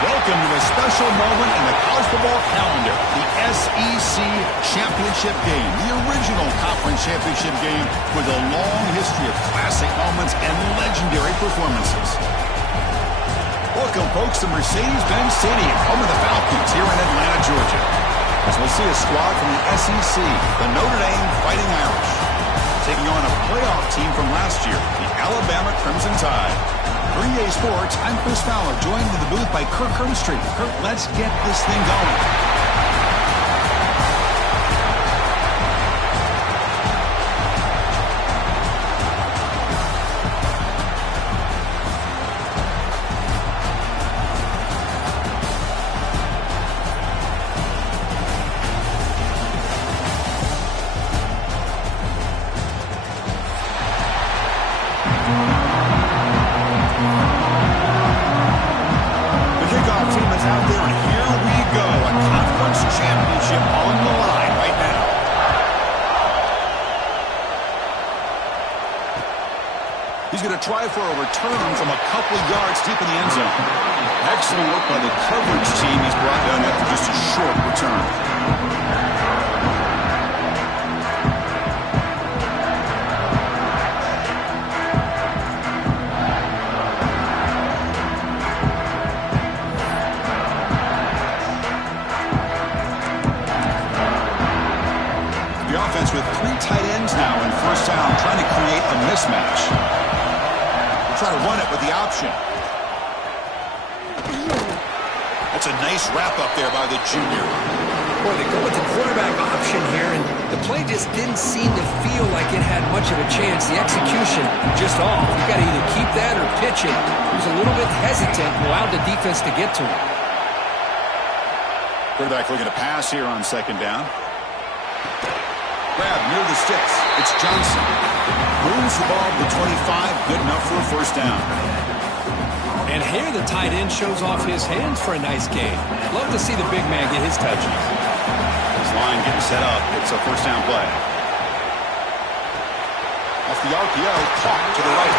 Welcome to a special moment in the college football calendar, the SEC Championship Game, the original conference championship game with a long history of classic moments and legendary performances. Welcome, folks, to Mercedes-Benz Stadium, home of the Falcons here in Atlanta, Georgia. As we'll see a squad from the SEC, the Notre Dame Fighting Irish, taking on a playoff team from last year, the Alabama Crimson Tide. For EA Sports, I'm Chris Fowler, joined in the booth by Kirk Hermstreet. Kirk, let's get this thing going. Try for a return from a couple yards deep in the end zone. Excellent work by the coverage team. He's brought down after just a short return. The offense with 3 tight ends now in first down, trying to create a mismatch. Try to run it with the option. That's a nice wrap up there by the junior. Boy, they go with the quarterback option here, and the play just didn't seem to feel like it had much of a chance. The execution just off. You've got to either keep that or pitch it. He was a little bit hesitant and allowed the defense to get to him. Quarterback looking to pass here on second down. Grab near the sticks. It's Johnson. Moves the ball to 25. Good enough for a first down. And here the tight end shows off his hands for a nice gain. Love to see the big man get his touches. His line getting set up. It's a first down play. Off the RPO, caught to the right.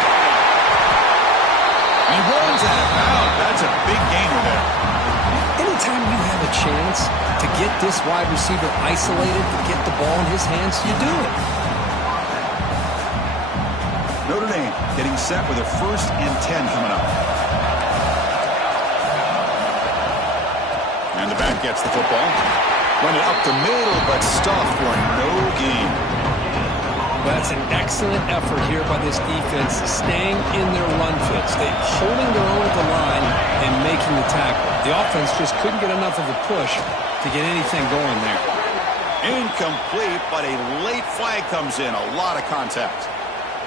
He runs out of bounds. That's a big gainer there. Anytime you have a chance to get this wide receiver isolated and get the ball in his hands, you do it. Notre Dame getting set with a 1st and 10 coming up. And the back gets the football. Run it up the middle, but stuffed for no gain. That's an excellent effort here by this defense, staying in their run fits. They're holding their own at the line and making the tackle. The offense just couldn't get enough of a push to get anything going there. Incomplete, but a late flag comes in. A lot of contact.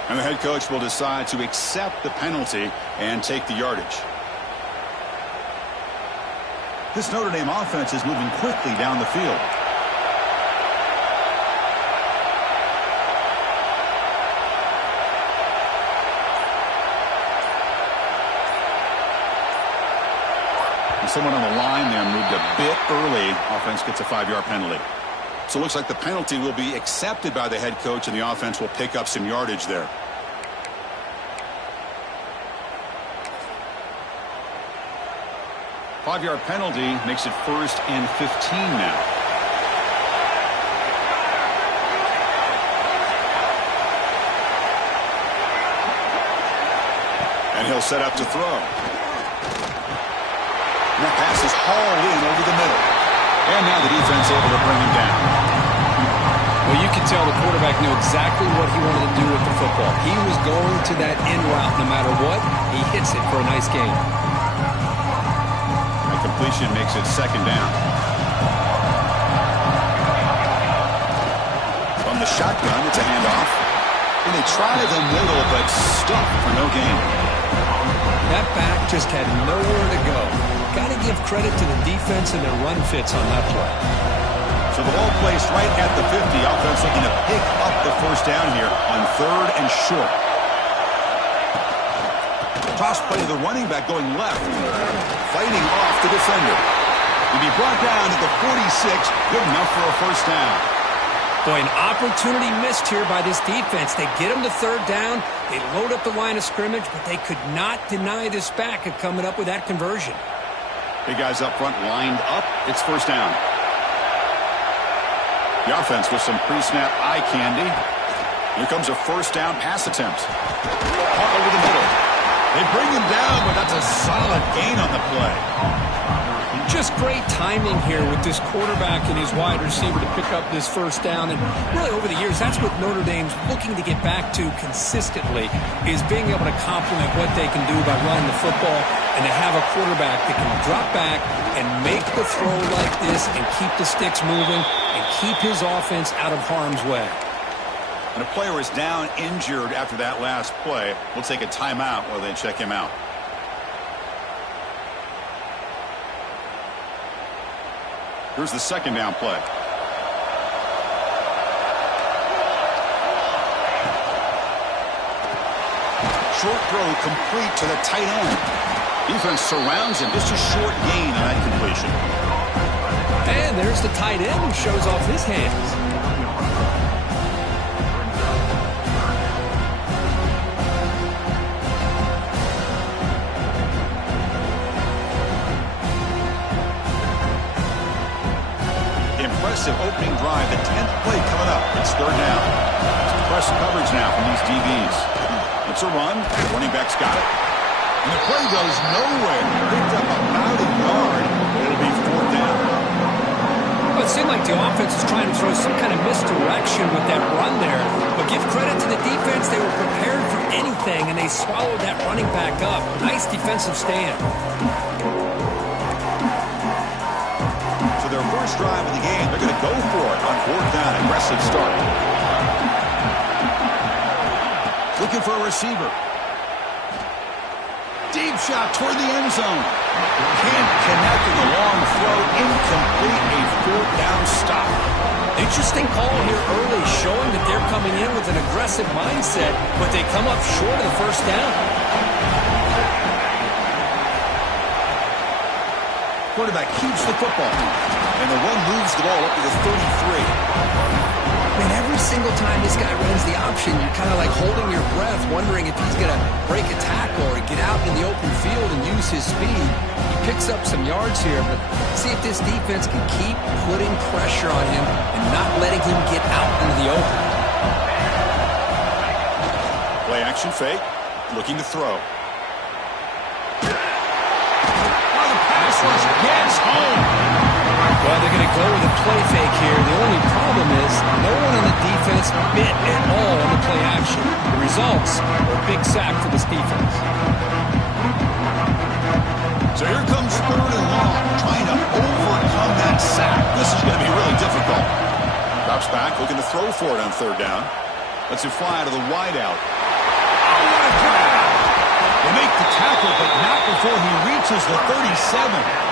And the head coach will decide to accept the penalty and take the yardage. This Notre Dame offense is moving quickly down the field. And someone on the line there moved a bit early. Offense gets a 5-yard penalty. So it looks like the penalty will be accepted by the head coach, and the offense will pick up some yardage there. Five-yard penalty makes it 1st and 15 now. And he'll set up to throw. And that pass is hauled in over the middle. And now the defense able to bring him down. Well, you can tell the quarterback knew exactly what he wanted to do with the football. He was going to that in route no matter what. He hits it for a nice gain. That completion makes it 2nd down. From the shotgun, it's a handoff. And they try the middle, but stuffed for no gain. That back just had nowhere to go. Got to give credit to the defense and their run fits on that play. So the ball placed right at the 50. Offense looking to pick up the 1st down here on 3rd and short. Toss play to the running back going left. Fighting off the defender. He'll be brought down at the 46. Good enough for a 1st down. Boy, an opportunity missed here by this defense. They get him to 3rd down. They load up the line of scrimmage, but they could not deny this back of coming up with that conversion. Big guys up front lined up. It's 1st down. The offense with some pre-snap eye candy. Here comes a 1st down pass attempt. Caught over the middle. They bring him down, but that's a solid gain on the play. Just great timing here with this quarterback and his wide receiver to pick up this 1st down. And really over the years, that's what Notre Dame's looking to get back to consistently, is being able to complement what they can do by running the football and to have a quarterback that can drop back and make the throw like this and keep the sticks moving and keep his offense out of harm's way. And a player is down injured after that last play. We'll take a timeout while they check him out. Here's the 2nd down play. Short throw complete to the tight end. Defense surrounds him. Just a short gain on that completion. And there's the tight end who shows off his hands. Impressive opening drive. The 10th play coming up. It's 3rd down. It's press coverage now from these DBs. It's a run. Running back's got it. And the play goes nowhere. Picked up about a yard. It'll be 4th down. Well, it seemed like the offense is trying to throw some kind of misdirection with that run there. But give credit to the defense. They were prepared for anything, and they swallowed that running back up. Nice defensive stand. So their 1st drive of the game, they're going to go for it on 4th down. Aggressive start. Looking for a receiver. Deep shot toward the end zone. Can't connect with a long throw. Incomplete. A 4th down stop. Interesting call here early, showing that they're coming in with an aggressive mindset, but they come up short of the 1st down. Quarterback keeps the football. And the run moves the ball up to the 33. Man, every single time this guy runs the option, you're kind of like holding your breath, wondering if he's going to break a tackle or get out in the open field and use his speed. He picks up some yards here, but see if this defense can keep putting pressure on him and not letting him get out into the open. Play action fake, looking to throw. The pass rush gets home. Well, they're going to go with a play fake here. The only problem is no one on the defense bit at all on the play action. The results are a big sack for this defense. So here comes 3rd and long, trying to overcome that sack. This is going to be really difficult. Drops back, looking to throw for it on 3rd down. Lets it fly to the wideout. Oh, what a grab! They make the tackle, but not before he reaches the 37.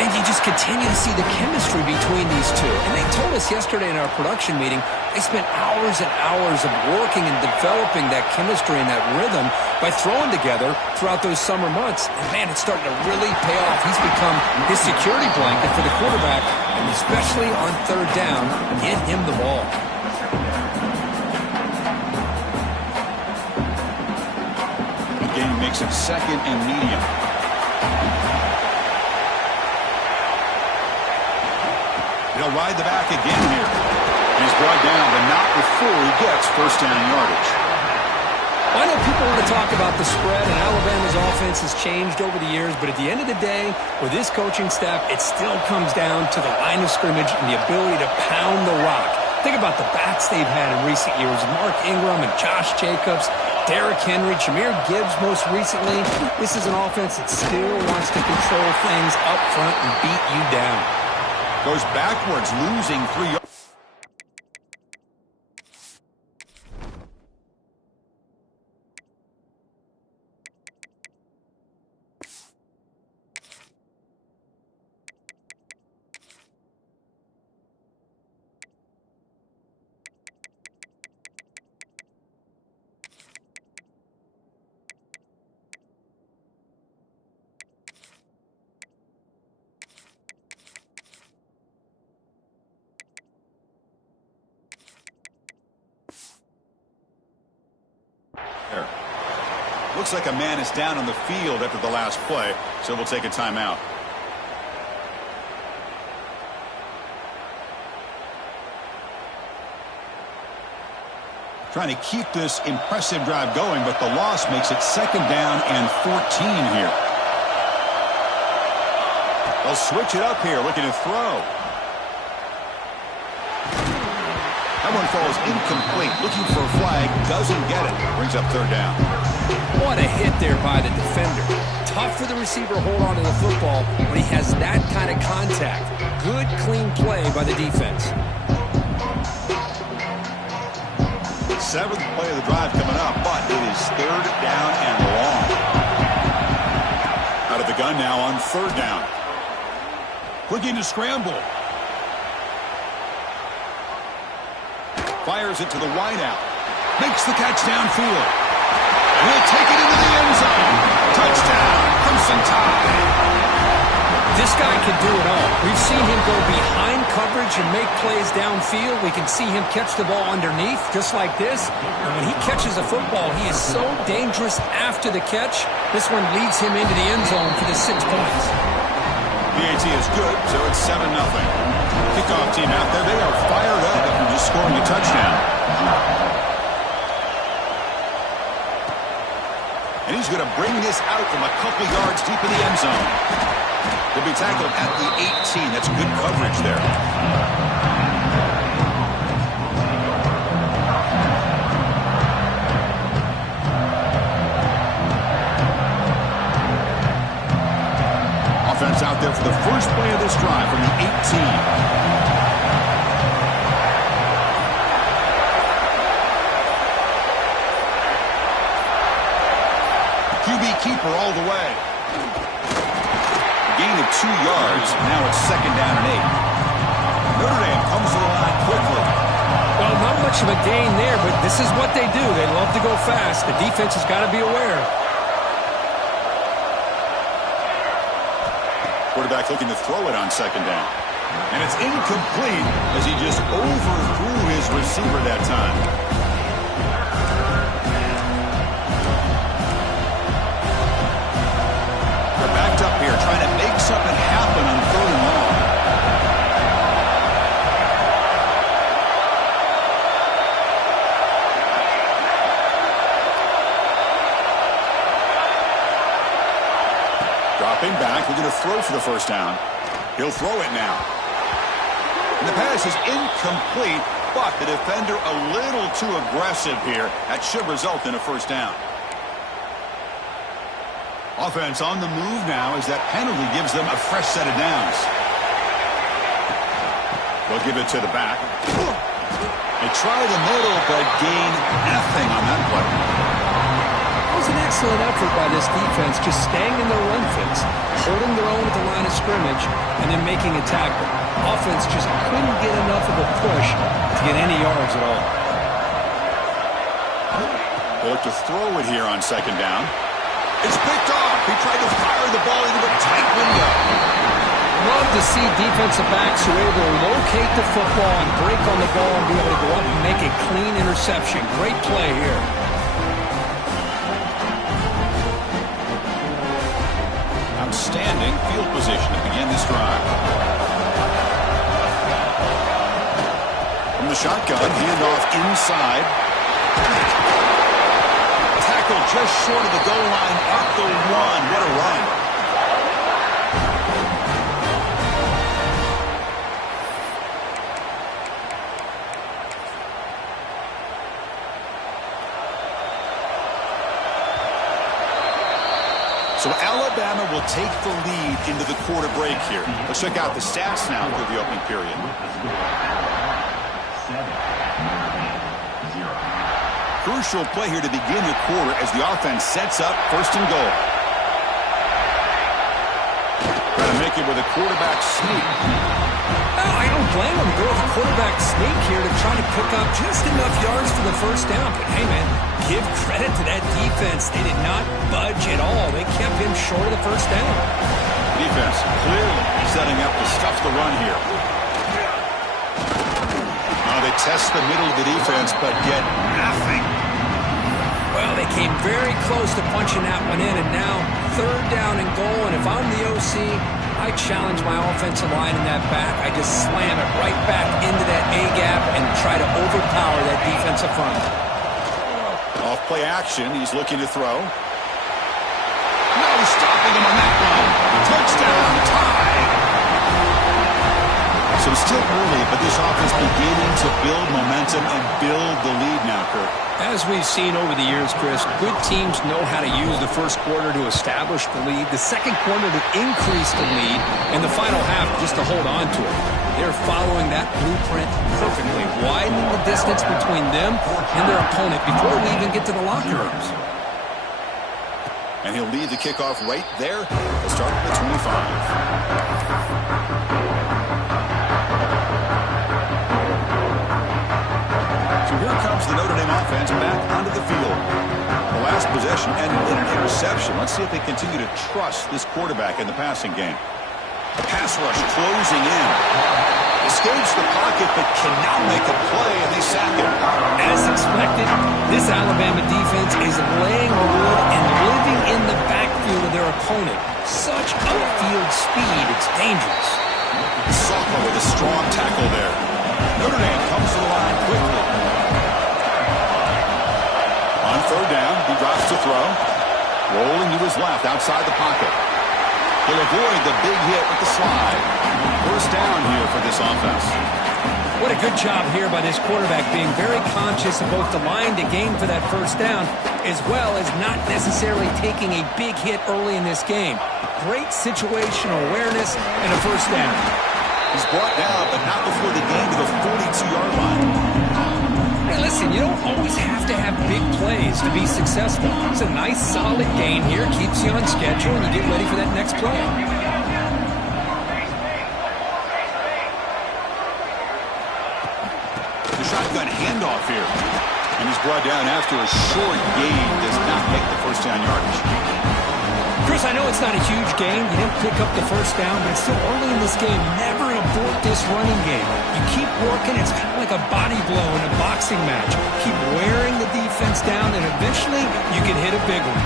And you just continue to see the chemistry between these two. And they told us yesterday in our production meeting, they spent hours and hours of working and developing that chemistry and that rhythm by throwing together throughout those summer months. And, man, it's starting to really pay off. He's become his security blanket for the quarterback, and especially on 3rd down, get him the ball. The game makes it 2nd and medium. He'll ride the back again here. He's brought down, but not before he gets 1st down yardage. I know people want to talk about the spread, and Alabama's offense has changed over the years, but at the end of the day, with this coaching staff, it still comes down to the line of scrimmage and the ability to pound the rock. Think about the backs they've had in recent years. Mark Ingram and Josh Jacobs, Derrick Henry, Jahmyr Gibbs most recently. This is an offense that still wants to control things up front and beat you down. Goes backwards, losing 3 yards. There. Looks like a man is down on the field after the last play, so we'll take a timeout. Trying to keep this impressive drive going, but the loss makes it 2nd down and 14 here. They'll switch it up here, looking to throw. That one falls incomplete. Looking for a flag, doesn't get it. Brings up 3rd down. What a hit there by the defender. Tough for the receiver to hold on to the football when he has that kind of contact. Good, clean play by the defense. 7th play of the drive coming up, but it is 3rd down and long. Out of the gun now on 3rd down. Looking to scramble. Fires it to the wideout. Makes the catch downfield. And he'll take it into the end zone. Touchdown, Crimson Tide. This guy can do it all. We've seen him go behind coverage and make plays downfield. We can see him catch the ball underneath, just like this. And when he catches a football, he is so dangerous after the catch. This one leads him into the end zone for the 6 points. PAT is good, so it's 7-0. Kickoff team out there, they are fired up after just scoring a touchdown. And he's going to bring this out from a couple yards deep in the end zone. He'll be tackled at the 18. That's good coverage there. Offense out there for the first play of this drive from the 18. QB keeper all the way. Gain of 2 yards. Now it's 2nd down and 8. Notre Dame comes to the line quickly. Well, not much of a gain there, but this is what they do. They love to go fast. The defense has got to be aware. Quarterback looking to throw it on 2nd down. And it's incomplete as he just overthrew his receiver that time. Up here trying to make something happen on 3rd and long. Dropping back, looking to throw for the 1st down. He'll throw it now. And the pass is incomplete, but the defender a little too aggressive here. That should result in a first down. Offense on the move now as that penalty gives them a fresh set of downs. They'll give it to the back. They try the middle, but gain nothing on that play. It was an excellent effort by this defense, just staying in their run fix, holding their own at the line of scrimmage, and then making a tackle. Offense just couldn't get enough of a push to get any yards at all. They'll look to throw it here on second down. It's picked off. He tried to fire the ball into a tight window. Love to see defensive backs who are able to locate the football and break on the ball and be able to go up and make a clean interception. Great play here. Outstanding field position to begin this drive. From the shotgun, handoff inside. Tackle just short of the goal line at the 1. What a run. So Alabama will take the lead into the quarter break here. Let's check out the stats now for the opening period. Crucial play here to begin the quarter as the offense sets up first and goal. Trying to make it with a quarterback sneak. Oh, I don't blame him. Go with a quarterback sneak here to try to pick up just enough yards for the first down. But hey, man, give credit to that defense. They did not budge at all. They kept him short of the first down. Defense clearly setting up to stuff the run here. Now they test the middle of the defense, but get nothing. Well, they came very close to punching that one in, and now third down and goal. And if I'm the OC, I challenge my offensive line in that back. I just slam it right back into that A-gap and try to overpower that defensive front. Off play action, he's looking to throw. No stopping him on that one. Touchdown, tie. So still early, but this offense beginning to build momentum and build the lead now, Kurt. As we've seen over the years, Chris, good teams know how to use the first quarter to establish the lead, the second quarter to increase the lead, and the final half just to hold on to it. They're following that blueprint perfectly, widening the distance between them and their opponent before we even get to the locker rooms. And he'll lead the kickoff right there. We'll start at the 25. So here comes the Notre Dame offense back onto the field. The last possession ended in an interception. Let's see if they continue to trust this quarterback in the passing game. The pass rush closing in. Escapes the pocket, but cannot make a play, and they sack him. As expected, this Alabama defense is laying the wood and living in the backfield of their opponent. Such outfield speed, it's dangerous. Sophomore with a strong tackle there. Notre Dame comes to the line quickly. On third down, he drops to throw. Rolling to his left, outside the pocket. He'll avoid the big hit with the slide. First down here for this offense. What a good job here by this quarterback, being very conscious of both the line to gain for that first down, as well as not necessarily taking a big hit early in this game. Great situational awareness and a first down. He's brought down, but not before the gain to the 42-yard line. Hey, listen, you don't always have to have big plays to be successful. It's a nice, solid gain here. Keeps you on schedule, and you get ready for that next play. The shotgun handoff here. And he's brought down after a short gain. Does not make the first down yardage. Chris, I know it's not a huge game. You didn't pick up the first down, but it's still early in this game. Never abort this running game. You keep working. It's kind of like a body blow in a boxing match. Keep wearing the defense down, and eventually you can hit a big one.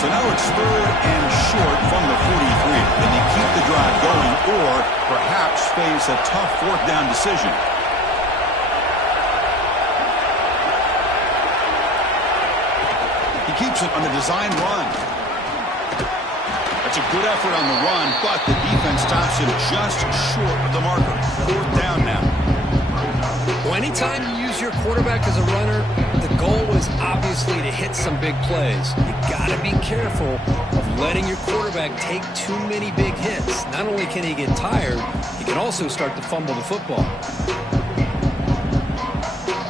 So now it's third and short from the 43. Can you keep the drive going or perhaps face a tough fourth down decision? Keeps it on the design run. A That's a good effort on the run, but the defense stops him just short of the marker. 4th down now. Well, anytime you use your quarterback as a runner, the goal is obviously to hit some big plays. You got to be careful of letting your quarterback take too many big hits. Not only can he get tired, he can also start to fumble the football.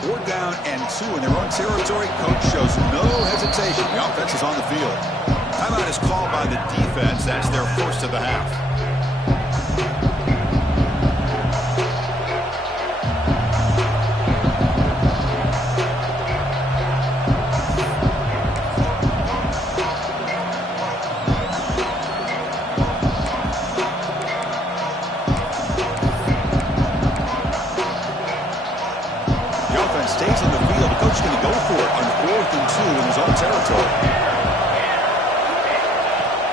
4th down and 2 in their own territory. Coach shows no hesitation. The offense is on the field. Timeout is called by the defense. That's their first of the half. Stays on the field. The coach is going to go for it on 4th and 2 in his own territory.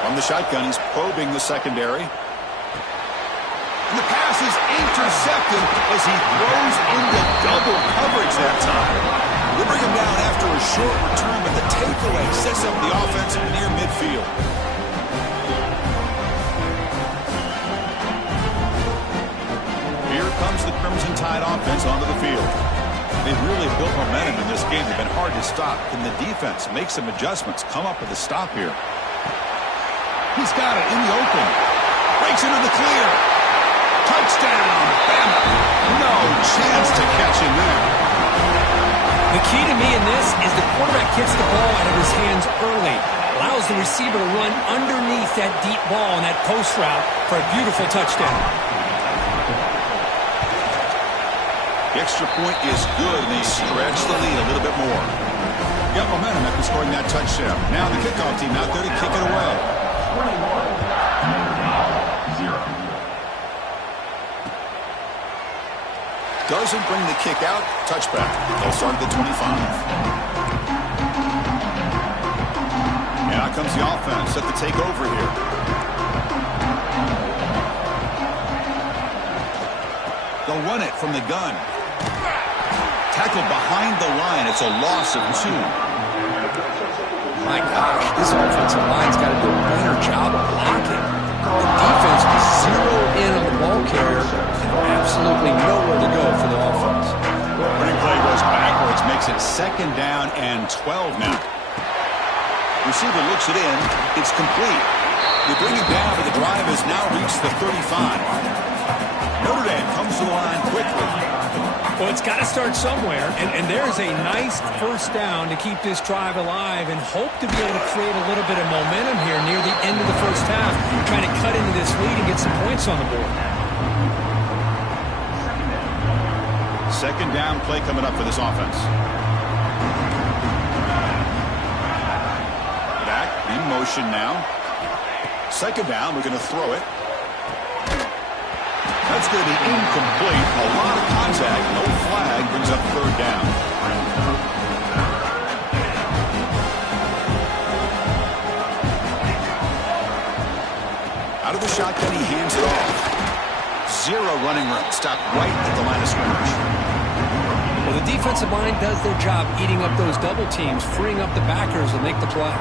From the shotgun, he's probing the secondary. And the pass is intercepted as he throws into double coverage that time. They bring him down after a short return, but the takeaway sets up the offense near midfield. Here comes the Crimson Tide offense onto the field. They've really built momentum in this game. They've been hard to stop. Can the defense make some adjustments? Come up with a stop here. He's got it in the open. Breaks into the clear. Touchdown, Bama. No chance to catch him there. The key to me in this is the quarterback gets the ball out of his hands early. Allows the receiver to run underneath that deep ball in that post route for a beautiful touchdown. The extra point is good, and they stretch the lead a little bit more. Got momentum after scoring that touchdown. Now the kickoff team out there to kick it away. 21-0. Doesn't bring the kick out. Touchback. They'll start at the 25. And out comes the offense set to take over here. They'll run it from the gun. Tackled behind the line. It's a loss of 2. My gosh, this offensive line's got to do a better job of blocking. The defense was zeroed in on the ball carrier and absolutely nowhere to go for the offense. Running play goes backwards, makes it 2nd down and 12 now. Receiver looks it in. It's complete. They bring it down, but the drive has now reached the 35. Notre Dame comes to the line quickly. Well, it's got to start somewhere, and there's a nice 1st down to keep this drive alive and hope to be able to create a little bit of momentum here near the end of the 1st half, trying to cut into this lead and get some points on the board. 2nd down play coming up for this offense. Back in motion now. 2nd down, we're going to throw it. That's going to be incomplete. A lot of contact. No flag. Brings up 3rd down. Out of the shotgun, he hands it off. 0 running room. Stopped right at the line of scrimmage. Well, the defensive line does their job eating up those double teams, freeing up the backers to make the play.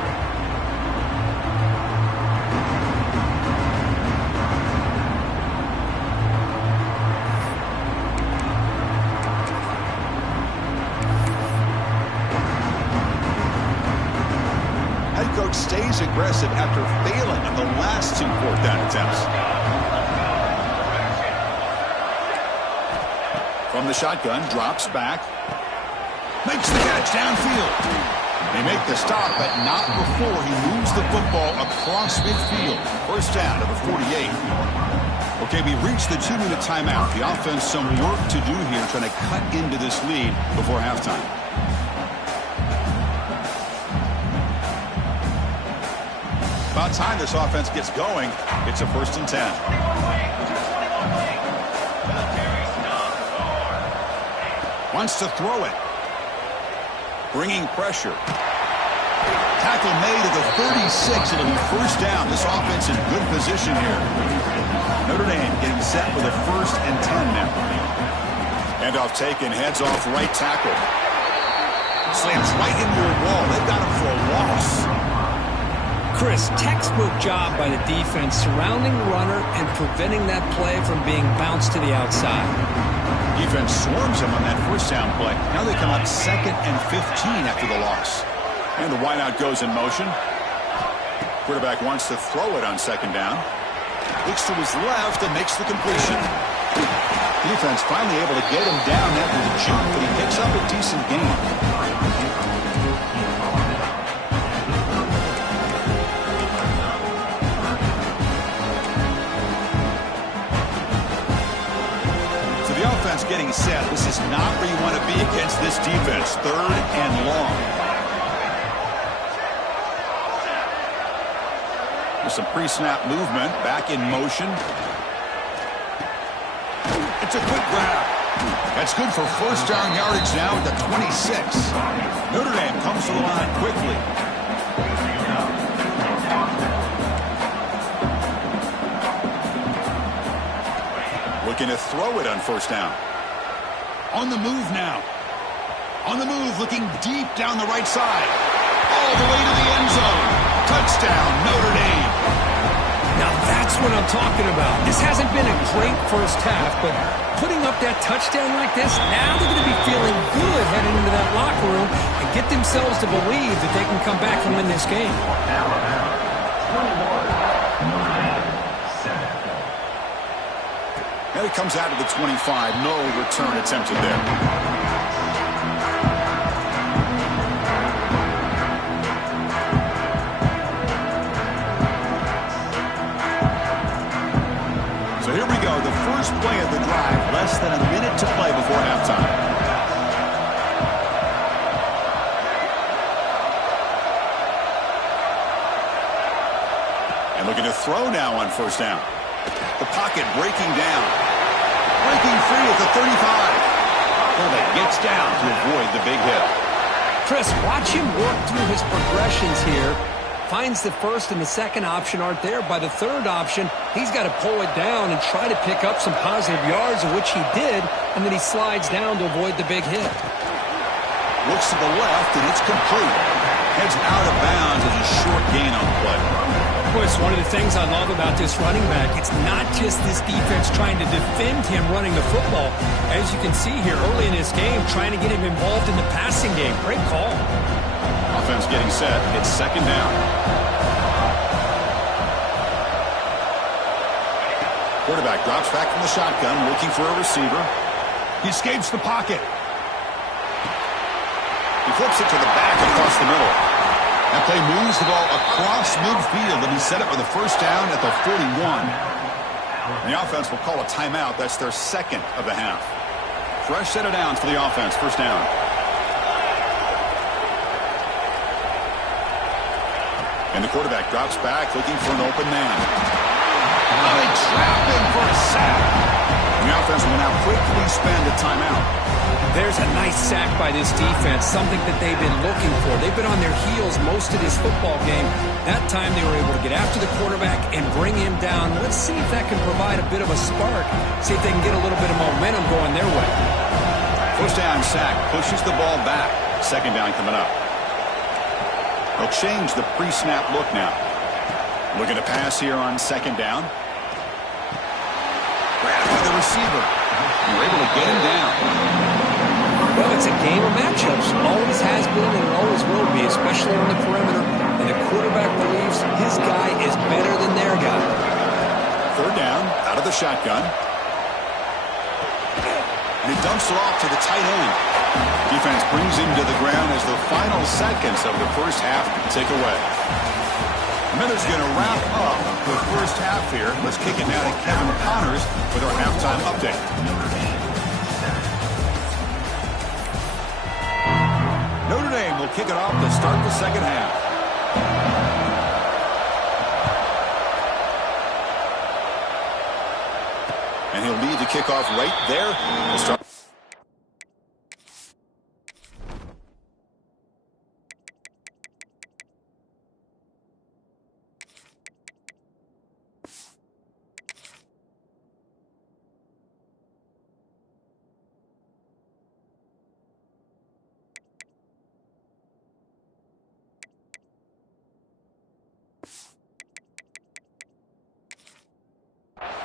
Coach stays aggressive after failing on the last 2 4th down attempts. From the shotgun, drops back. Makes the catch downfield. They make the stop, but not before he moves the football across midfield. 1st down to the 48. Okay, we reached the 2-minute timeout. The offense some work to do here, trying to cut into this lead before halftime. About time this offense gets going. It's a 1st and 10. Wants to throw it. Bringing pressure. Tackle made at the 36. It'll be 1st down. This offense in good position here. Notre Dame getting set with a 1st and 10 now. Handoff taken. Heads off right tackle. Slams right into a wall. They've got him for a loss. Chris, textbook job by the defense surrounding the runner and preventing that play from being bounced to the outside. Defense swarms him on that first down play. Now they come up 2nd and 15 after the loss. And the wideout goes in motion. Quarterback wants to throw it on 2nd down. Looks to his left and makes the completion. Defense finally able to get him down after the jump, but he picks up a decent gain. Getting set. This is not where you want to be against this defense. 3rd and long. There's some pre-snap movement. Back in motion. It's a quick grab. That's good for first down yardage now at the 26. Notre Dame comes to the line quickly. Looking to throw it on first down. On the move now. On the move, looking deep down the right side. All the way to the end zone. Touchdown, Notre Dame. Now that's what I'm talking about. This hasn't been a great first half, but putting up that touchdown like this, now they're going to be feeling good heading into that locker room and get themselves to believe that they can come back and win this game. And it comes out of the 25. No return attempted there. So here we go. The first play of the drive. Less than a minute to play before halftime. And looking to throw now on first down. The pocket breaking down. Breaking free at the 35. Quarterback gets down to avoid the big hit. Chris, watch him work through his progressions here. Finds the first and the second option aren't there. By the third option, he's got to pull it down and try to pick up some positive yards, of which he did, and then he slides down to avoid the big hit. Looks to the left, and it's complete. Heads out of bounds as a short gain on the play. Chris, one of the things I love about this running back, it's not just this defense trying to defend him running the football. As you can see here early in this game, trying to get him involved in the passing game. Great call. Offense getting set. It's second down. Quarterback drops back from the shotgun, looking for a receiver. He escapes the pocket. He flips it to the back across the middle. That play moves the ball across midfield, and he set it for the first down at the 41. And the offense will call a timeout. That's their second of the half. Fresh set of downs for the offense. First down. And the quarterback drops back, looking for an open man. Oh, they trap him for a sack. And the offense will now quickly spend a timeout. There's a nice sack by this defense, something that they've been looking for. They've been on their heels most of this football game. That time they were able to get after the quarterback and bring him down. Let's see if that can provide a bit of a spark. See if they can get a little bit of momentum going their way. First down sack, pushes the ball back. Second down coming up. They'll change the pre-snap look now. Looking to pass here on second down. Grabbed by the receiver. You're able to get him down. Well, it's a game of matchups. Always has been and it always will be, especially on the perimeter. And the quarterback believes his guy is better than their guy. Third down, out of the shotgun. And he dumps it off to the tight end. Defense brings him to the ground as the final seconds of the first half tick away. Miller's going to wrap up the first half here. Let's kick it now to Kevin Connors with our halftime update. Notre Dame will kick it off to start the second half. And he'll lead the kickoff right there. We'll start.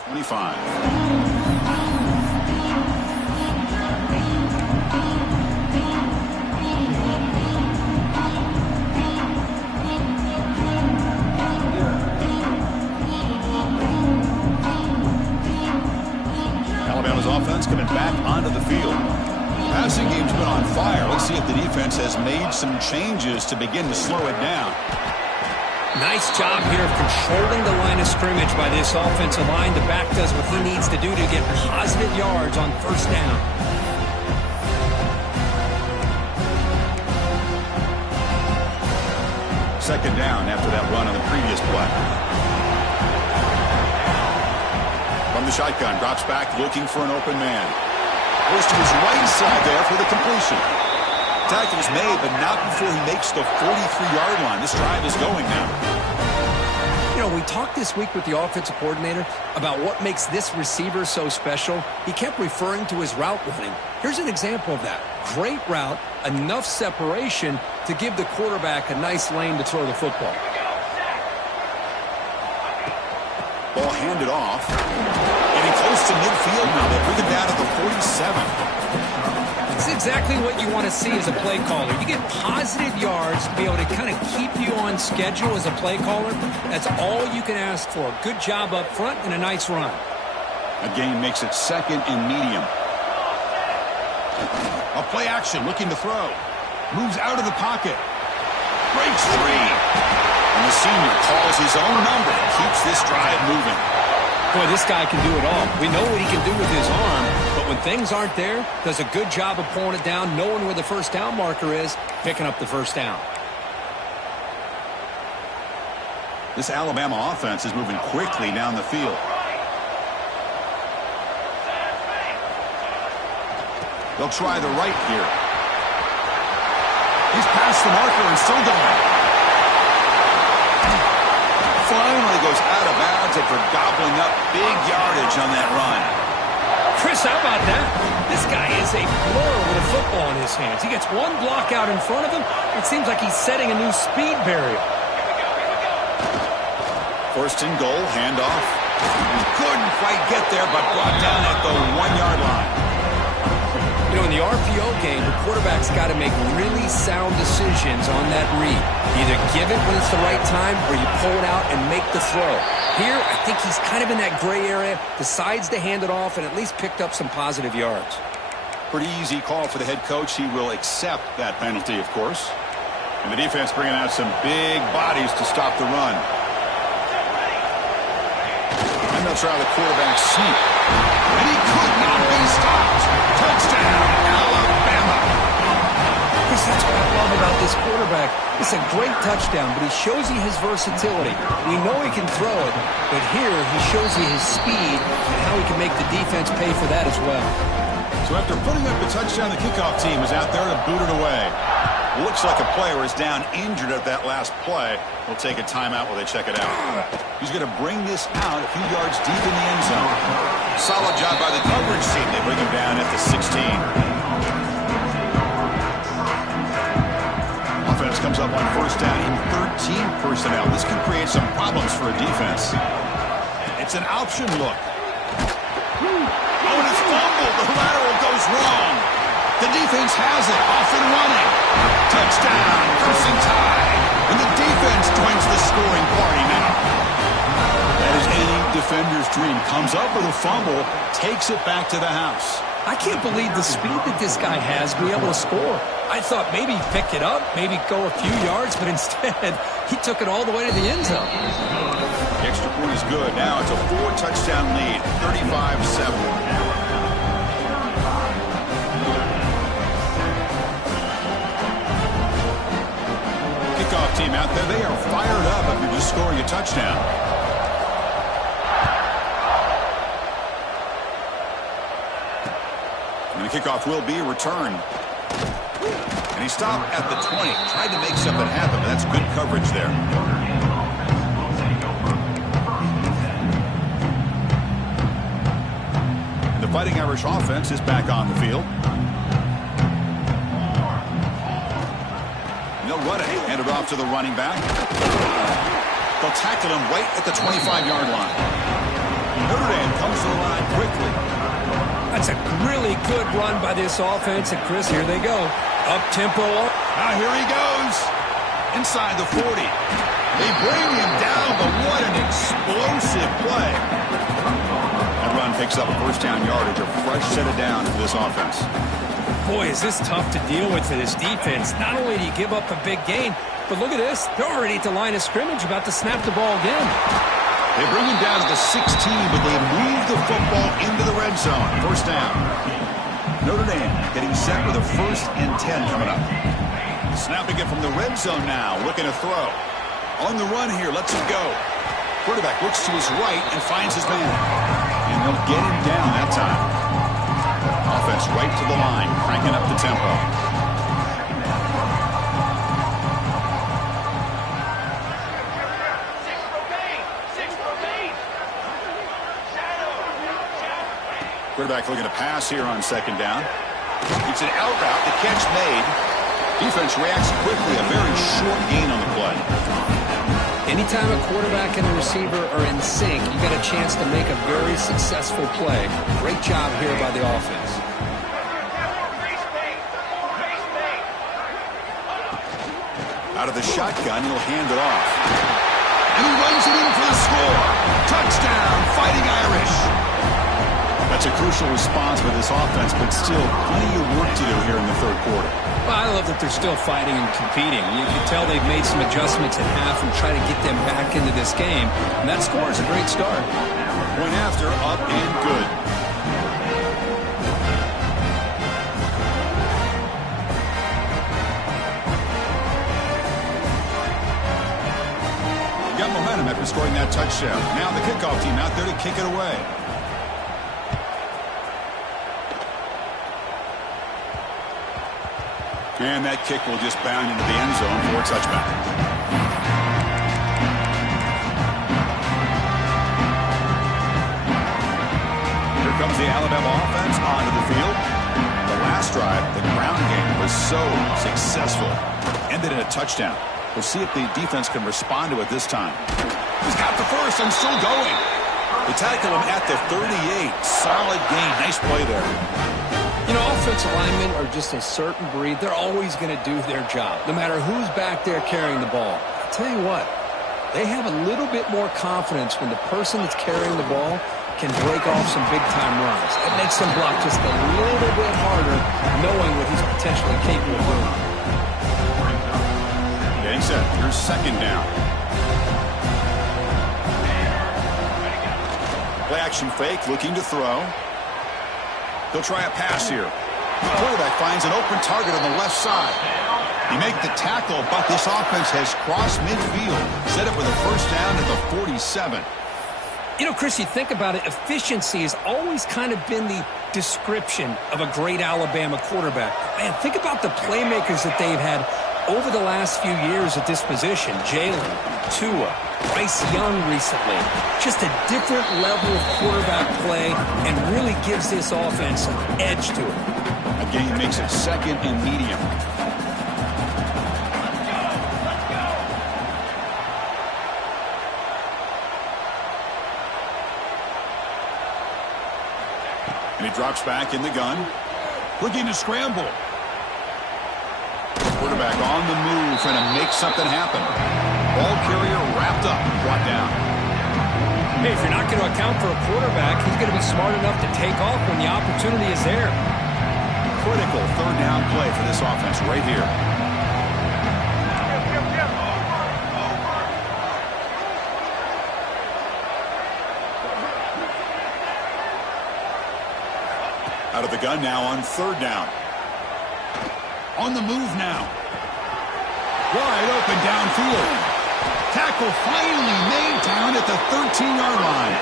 25. Alabama's offense coming back onto the field. Passing game's been on fire. Let's see if the defense has made some changes to begin to slow it down. Nice job here of controlling the line of scrimmage by this offensive line. The back does what he needs to do to get positive yards on first down. Second down after that run on the previous play. From the shotgun, drops back looking for an open man. Goes to his right side there for the completion. Tackle is made, but not before he makes the 43-yard line. This drive is going now. You know, we talked this week with the offensive coordinator about what makes this receiver so special. He kept referring to his route running. Here's an example of that. Great route, enough separation to give the quarterback a nice lane to throw the football. Ball handed off. Getting close to midfield now. They bring it down to the 47. It's exactly what you want to see as a play caller. You get positive yards to be able to kind of keep you on schedule as a play caller. That's all you can ask for. Good job up front and a nice run. A gain makes it second and medium. A play action looking to throw. Moves out of the pocket. Breaks free. And the senior calls his own number and keeps this drive moving. Boy, this guy can do it all. We know what he can do with his arm, but when things aren't there, does a good job of pulling it down, knowing where the first down marker is, picking up the first down. This Alabama offense is moving quickly down the field. They'll try the right here. He's past the marker and still going. Finally goes out of bounds after gobbling up big yardage on that run. Chris, how about that? This guy is a blur with a football in his hands. He gets one block out in front of him. It seems like he's setting a new speed barrier. First and goal, handoff. He couldn't quite get there, but brought down at the 1-yard line. You know, in the RPO game, the quarterback's got to make really sound decisions on that read. Either give it when it's the right time or you pull it out and make the throw. Here, I think he's kind of in that gray area, decides to hand it off and at least picked up some positive yards. Pretty easy call for the head coach. He will accept that penalty, of course. And the defense bringing out some big bodies to stop the run. And they'll try the quarterback sneak. And he could not be stopped. Touchdown, Alabama. Chris, that's what I love about this quarterback. It's a great touchdown, but he shows you his versatility. We know he can throw it, but here he shows you his speed and how he can make the defense pay for that as well. So after putting up the touchdown, the kickoff team is out there to boot it away. Looks like a player is down injured at that last play. We'll take a timeout while they check it out. He's going to bring this out a few yards deep in the end zone. Solid job by the coverage team. They bring him down at the 16. Offense comes up on first down in 13 personnel. This can create some problems for a defense. It's an option look. Oh, and it's fumbled. The lateral goes wrong. The defense has it. Off and running. Touchdown. Crimson Tide. And the defense joins the scoring party now. That is any defender's dream. Comes up with a fumble. Takes it back to the house. I can't believe the speed that this guy has to be able to score. I thought maybe he'd pick it up, maybe go a few yards, but instead he took it all the way to the end zone. The extra point is good. Now it's a 4-touchdown lead, 35-7. Kickoff team out there, they are fired up after just scoring a touchdown. And the kickoff will be returned. And he stopped at the 20. Tried to make something happen, but that's good coverage there. The Fighting Irish offense is back on the field. They'll run it. Hand it off to the running back. They'll tackle him right at the 25-yard line. Notre Dame comes to the line quickly. That's a really good run by this offense. And, Chris, here they go. Up-tempo. Now here he goes. Inside the 40. They bring him down, but what an explosive play. That run picks up a first down yardage, a fresh set of downs for this offense. Boy, is this tough to deal with for this defense. Not only do you give up a big gain, but look at this. They're already at the line of scrimmage, about to snap the ball again. They bring him down to the 16, but they move the football into the red zone. First down. Notre Dame getting set with a 1st and 10 coming up. Snapping it from the red zone now, looking to throw. On the run here, lets it go. Quarterback looks to his right and finds his man. And they'll get him down that time. Offense right to the line, cranking up the tempo. Quarterback looking to pass here on 2nd down. It's an out route, the catch made. Defense reacts quickly, a very short gain on the play. Anytime a quarterback and a receiver are in sync, you got a chance to make a very successful play. Great job here by the offense. Out of the shotgun, he'll hand it off. And he runs it in for the score. Touchdown, Fighting Irish. That's a crucial response for this offense, but still plenty of work to do here in the 3rd quarter. Well, I love that they're still fighting and competing. You can tell they've made some adjustments at half and try to get them back into this game. And that score is a great start. Point after, up and good. Got momentum after scoring that touchdown. Now the kickoff team out there to kick it away. And that kick will just bound into the end zone for a touchback. Here comes the Alabama offense onto the field. The last drive, the ground game was so successful. Ended in a touchdown. We'll see if the defense can respond to it this time. He's got the first and still going. They tackle him at the 38. Solid gain. Nice play there. You know, offensive linemen are just a certain breed. They're always going to do their job, no matter who's back there carrying the ball. I'll tell you what, they have a little bit more confidence when the person that's carrying the ball can break off some big-time runs. It makes them block just a little bit harder, knowing what he's potentially capable of doing. Getting set. Here's 2nd down. Play action fake, looking to throw. He'll try a pass here. The quarterback finds an open target on the left side. He make the tackle, but this offense has crossed midfield. Set up with a first down at the 47. You know, Chris, you think about it, efficiency has always kind of been the description of a great Alabama quarterback. Man, think about the playmakers that they've had over the last few years at this position. Jalen, Tua, Bryce Young recently. Just a different level of quarterback play and really gives this offense an edge to it. Again, makes it 2nd and medium. And he drops back in the gun. Looking to scramble. Quarterback on the move, trying to make something happen. Ball carrier wrapped up, brought down. Hey, if you're not going to account for a quarterback, he's going to be smart enough to take off when the opportunity is there. Critical 3rd down play for this offense right here. Out of the gun now on 3rd down. On the move now. Wide open downfield. Tackle finally made down at the 13-yard line.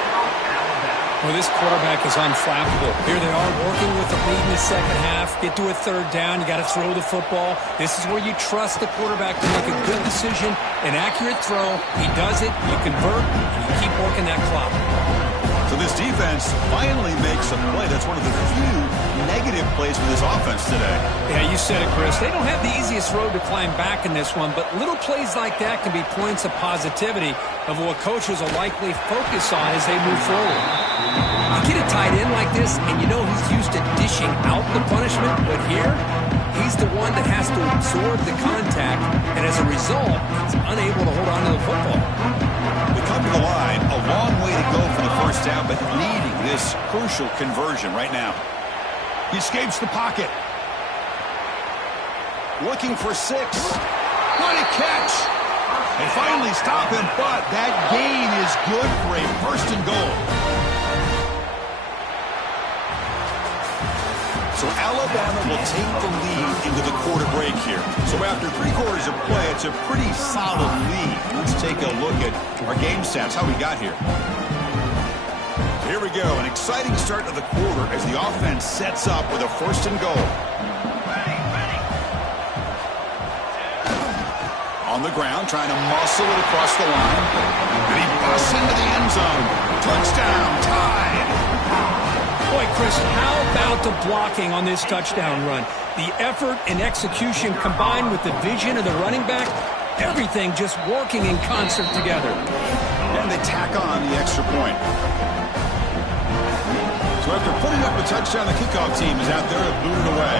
Well, this quarterback is unflappable. Here they are working with the lead in the 2nd half. Get to a 3rd down. You got to throw the football. This is where you trust the quarterback to make a good decision, an accurate throw. He does it. You convert, and you keep working that clock. So this defense finally makes a play. That's one of the few negative plays for this offense today. Yeah, you said it, Chris. They don't have the easiest road to climb back in this one, but little plays like that can be points of positivity of what coaches will likely focus on as they move forward. You get a tight end like this, and you know he's used to dishing out the punishment, but here, he's the one that has to absorb the contact, and as a result, he's unable to hold on to the football. They come to the line, a long way to go for the first down, but needing this crucial conversion right now. He escapes the pocket. Looking for 6. What a catch! They finally stop him, but that gain is good for a first and goal. So Alabama will take the lead into the quarter break here. So after 3 quarters of play, it's a pretty solid lead. Let's take a look at our game stats, how we got here. So here we go, an exciting start to the quarter as the offense sets up with a first and goal. On the ground, trying to muscle it across the line. And he busts into the end zone. Touchdown, tied. Boy, Chris, how about the blocking on this touchdown run? The effort and execution combined with the vision of the running back, everything just working in concert together. And they tack on the extra point. So after putting up a touchdown, the kickoff team is out there to boot it away.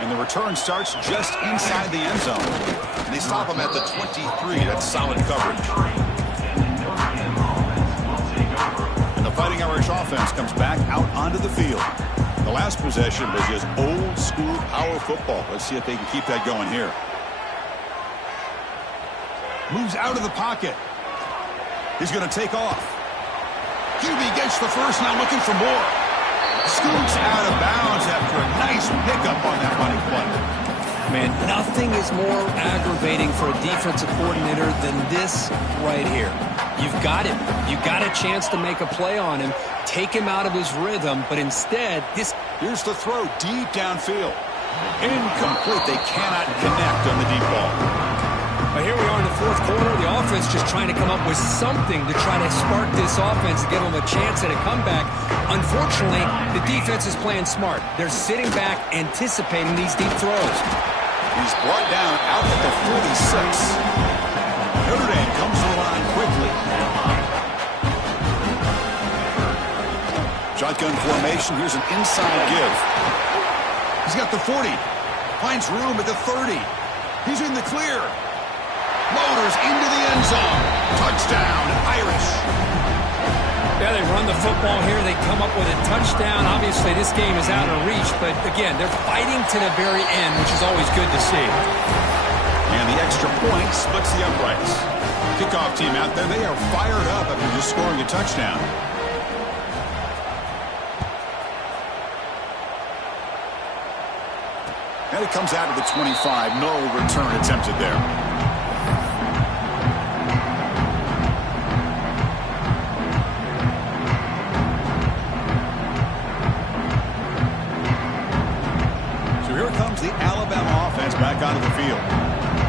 And the return starts just inside the end zone. And they stop him at the 23. That's solid coverage. And the Fighting Irish offense comes back out onto the field. The last possession was just old school power football. Let's see if they can keep that going here. Moves out of the pocket. He's going to take off. QB gets the first, now looking for more. Scoots out of bounds after a nice pickup on that running play. Man, nothing is more aggravating for a defensive coordinator than this right here. You've got him. You've got a chance to make a play on him, take him out of his rhythm, but instead, here's the throw deep downfield. Incomplete. They cannot connect on the deep ball. But here we are in the 4th quarter. The offense just trying to come up with something to try to spark this offense to give them a chance at a comeback. Unfortunately, the defense is playing smart. They're sitting back, anticipating these deep throws. He's brought down out at the 46. Notre Dame comes to the line quickly. Shotgun formation. Here's an inside give. He's got the 40. Finds room at the 30. He's in the clear. Loaders into the end zone. Touchdown, Irish. Yeah, they run the football here. They come up with a touchdown. Obviously, this game is out of reach, but again, they're fighting to the very end, which is always good to see. And the extra point splits the uprights. Kickoff team out there, they are fired up after just scoring a touchdown. And it comes out of the 25. No return attempted there. The Alabama offense back onto the field.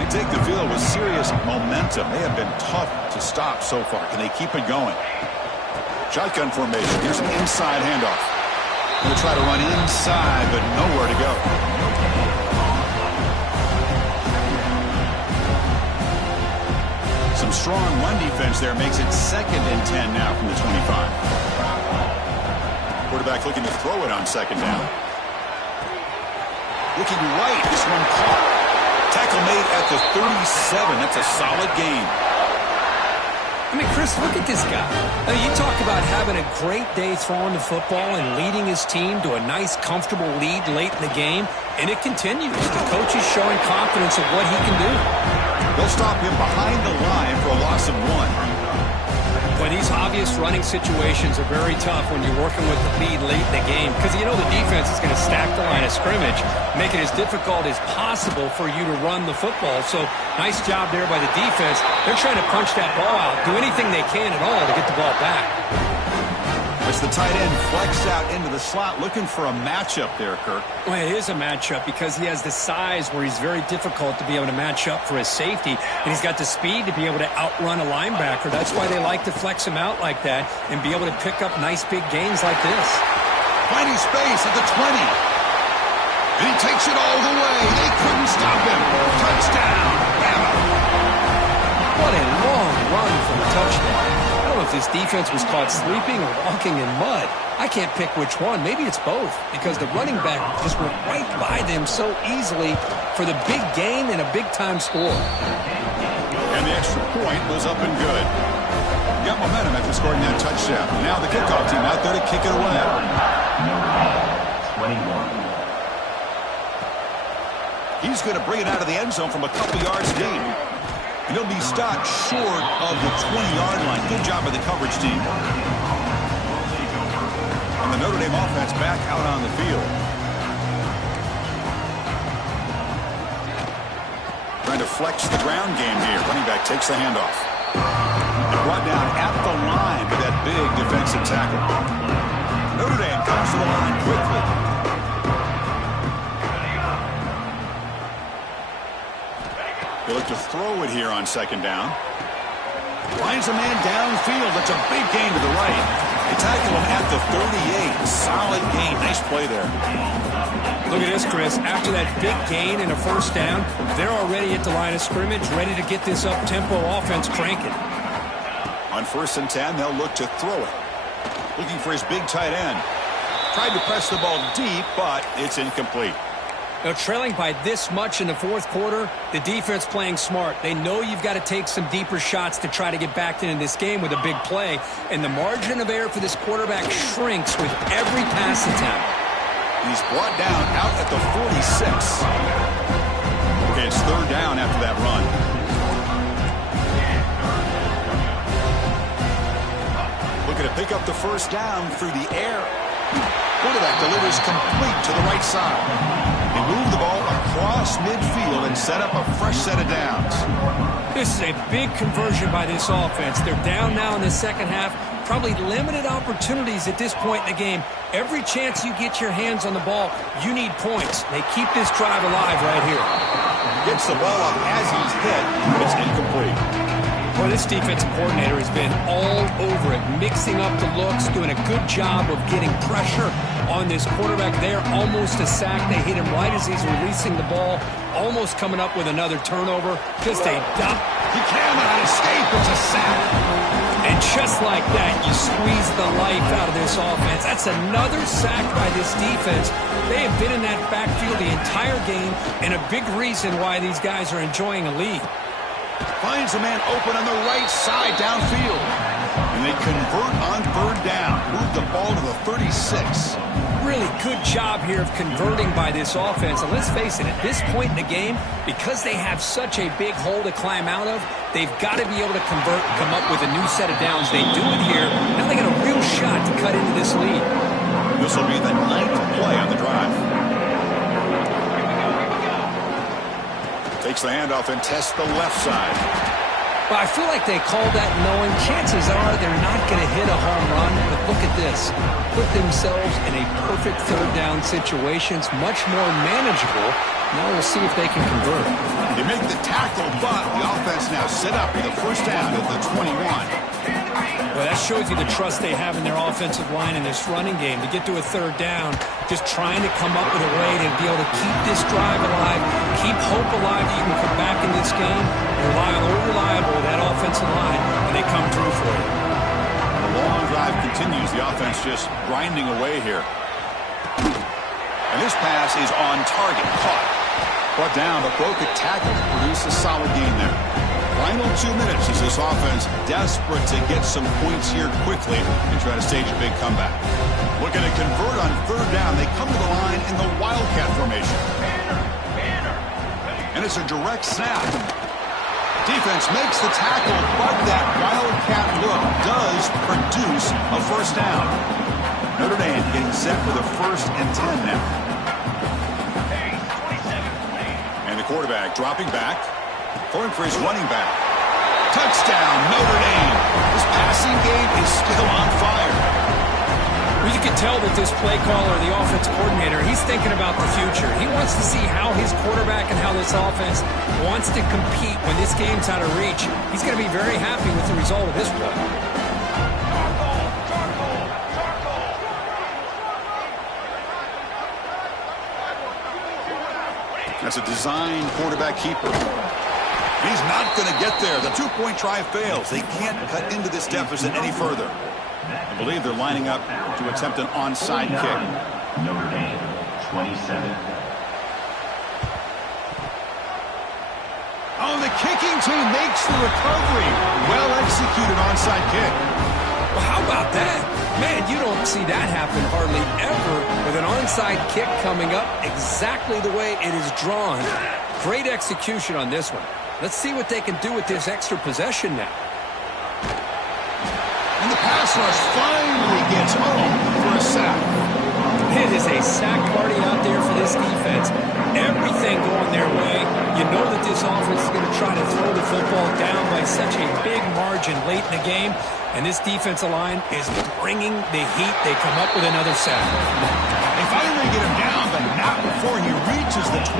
They take the field with serious momentum. They have been tough to stop so far. Can they keep it going? Shotgun formation. Here's an inside handoff. Going to try to run inside, but nowhere to go. Some strong run defense there makes it 2nd and 10 now from the 25. Quarterback looking to throw it on 2nd down. Looking right, this one caught. Tackle made at the 37. That's a solid gain. I mean, Chris, look at this guy. I mean, you talk about having a great day throwing the football and leading his team to a nice, comfortable lead late in the game, and it continues. The coach is showing confidence of what he can do. They'll stop him behind the line for a loss of 1. Boy, these obvious running situations are very tough when you're working with the lead late in the game because you know the defense is going to stack the line of scrimmage, make it as difficult as possible for you to run the football. So nice job there by the defense. They're trying to punch that ball out, do anything they can at all to get the ball back. As the tight end flexed out into the slot, looking for a matchup there, Kirk. Well, it is a matchup because he has the size where he's very difficult to be able to match up for his safety, and he's got the speed to be able to outrun a linebacker. That's why they like to flex him out like that and be able to pick up nice big gains like this. Finding space at the 20. And he takes it all the way. They couldn't stop him. Touchdown, Bama. What a long run for a touchdown. I don't know if this defense was caught sleeping or walking in mud. I can't pick which one. Maybe it's both because the running back just went right by them so easily for the big gain and a big-time score. And the extra point was up and good. Got momentum after scoring that touchdown. Now the kickoff team out there to kick it away. 21. He's going to bring it out of the end zone from a couple yards deep. And he'll be stopped short of the 20-yard line. Good job by the coverage team. And the Notre Dame offense back out on the field. Trying to flex the ground game here. Running back takes the handoff. And brought down at the line with that big defensive tackle. Notre Dame comes to the line quickly. They look to throw it here on second down. Finds a man downfield. That's a big gain to the right. They tackle him at the 38. Solid gain. Nice play there. Look at this, Chris. After that big gain and a first down, they're already at the line of scrimmage, ready to get this up-tempo offense cranking. On 1st and 10, they'll look to throw it. Looking for his big tight end. Tried to press the ball deep, but it's incomplete. Now, trailing by this much in the fourth quarter, the defense playing smart. They know you've got to take some deeper shots to try to get back into this game with a big play, and the margin of error for this quarterback shrinks with every pass attempt. He's brought down out at the 46. Okay, it's third down after that run. Looking to pick up the first down through the air. Quarterback delivers complete to the right side. They move the ball across midfield and set up a fresh set of downs. This is a big conversion by this offense. They're down now in the second half. Probably limited opportunities at this point in the game. Every chance you get your hands on the ball, you need points. They keep this drive alive right here. Gets the ball up as he's hit, but it's incomplete. Boy, this defensive coordinator has been all over it, mixing up the looks, doing a good job of getting pressure on this quarterback there. Almost a sack. They hit him right as he's releasing the ball, almost coming up with another turnover. Just a dump. He cannot escape. It's a sack. And just like that, you squeeze the life out of this offense. That's another sack by this defense. They have been in that backfield the entire game, and a big reason why these guys are enjoying a lead. Finds a man open on the right side downfield. And they convert on third down. Move the ball to the 36. Really good job here of converting by this offense. And let's face it, at this point in the game, because they have such a big hole to climb out of, they've got to be able to convert and come up with a new set of downs. They do it here. Now they got a real shot to cut into this lead. This will be the 9th play on the drive. Takes the handoff and tests the left side. Well, I feel like they called that knowing chances are they're not going to hit a home run. But look at this. Put themselves in a perfect third down situation. It's much more manageable. Now we'll see if they can convert. They make the tackle, but the offense now set up with a first down at the 21. Well, that shows you the trust they have in their offensive line in this running game. To get to a third down, just trying to come up with a way to be able to keep this drive alive, keep hope alive that you can come back in this game, and rely on reliable that offensive line, and they come through for you. The long drive continues. The offense just grinding away here. And this pass is on target. Caught. Brought down, but broke a tackle to produce a solid gain there. Final 2 minutes as this offense desperate to get some points here quickly and try to stage a big comeback. Looking to convert on third down. They come to the line in the Wildcat formation. And it's a direct snap. Defense makes the tackle, but that Wildcat look does produce a first down. Notre Dame getting set for the 1st and 10 now. And the quarterback dropping back. Throwing for his running back. Touchdown, Notre Dame. This passing game is still on fire. tell that this play caller, the offense coordinator, he's thinking about the future. He wants to see how his quarterback and how this offense wants to compete when this game's out of reach. He's going to be very happy with the result of this play. That's a design quarterback keeper. He's not going to get there. The two-point try fails. They can't cut into this deficit any further. I believe they're lining up to attempt an onside kick. Notre Dame, 27. Oh, the kicking team makes the recovery. Well-executed onside kick. Well, how about that? Man, you don't see that happen hardly ever with an onside kick coming up exactly the way it is drawn. Great execution on this one. Let's see what they can do with this extra possession now. And the pass rush finally gets home for a sack. It is a sack party out there for this defense. Everything going their way. You know that this offense is going to try to throw the football down by such a big margin late in the game. And this defensive line is bringing the heat. They come up with another sack. They finally get him down, but not before he reaches the 28.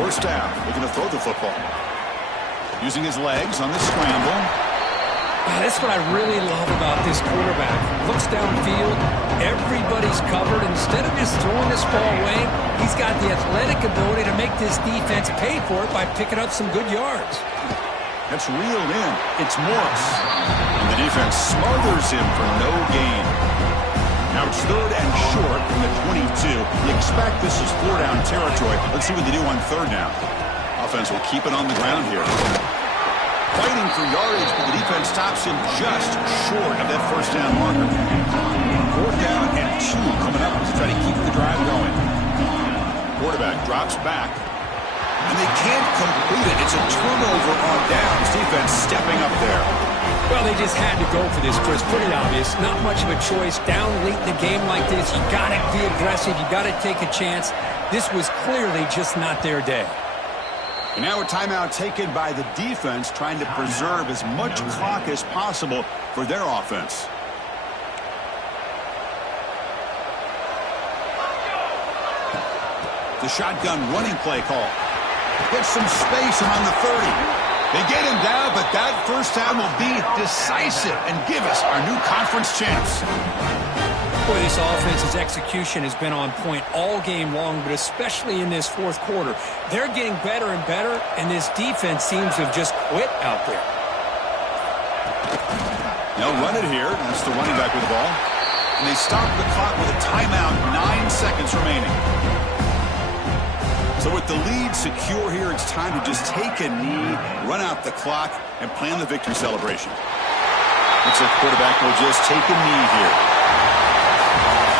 First down, looking to throw the football. Using his legs on the scramble. That's what I really love about this quarterback. Looks downfield, everybody's covered. Instead of just throwing this ball away, he's got the athletic ability to make this defense pay for it by picking up some good yards. That's reeled in. It's Morris. And the defense smothers him for no gain. Now it's third and short from the 22. You expect this is four-down territory. Let's see what they do on third down. Offense will keep it on the ground here. Fighting for yardage, but the defense stops him just short of that first down marker. Fourth down and 2 coming up to try to keep the drive going. Quarterback drops back, and they can't complete it. It's a turnover on downs. Defense stepping up there. Well, they just had to go for this, Chris. Pretty obvious. Not much of a choice. Down late in the game like this, you got to be aggressive. You got to take a chance. This was clearly just not their day. And now a timeout taken by the defense, trying to preserve as much clock as possible for their offense. The shotgun running play call. Gets some space and on the 30. They get him down, but that first down will be decisive and give us our new conference champs. Boy, this offense's execution has been on point all game long, but especially in this fourth quarter. They're getting better and better, and this defense seems to have just quit out there. They'll run it here. That's the running back with the ball. And they stop the clock with a timeout, 9 seconds remaining. So with the lead secure here, it's time to just take a knee, run out the clock, and plan the victory celebration. Looks like the quarterback will just take a knee here.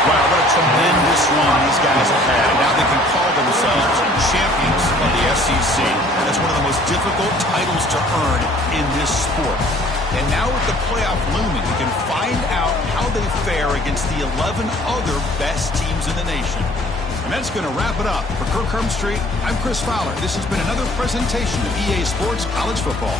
Wow, what a tremendous run these guys have had. Now they can call themselves champions of the SEC. That's one of the most difficult titles to earn in this sport. And now with the playoff looming, we can find out how they fare against the 11 other best teams in the nation. And that's going to wrap it up. For Kirk Street, I'm Chris Fowler. This has been another presentation of EA Sports College Football.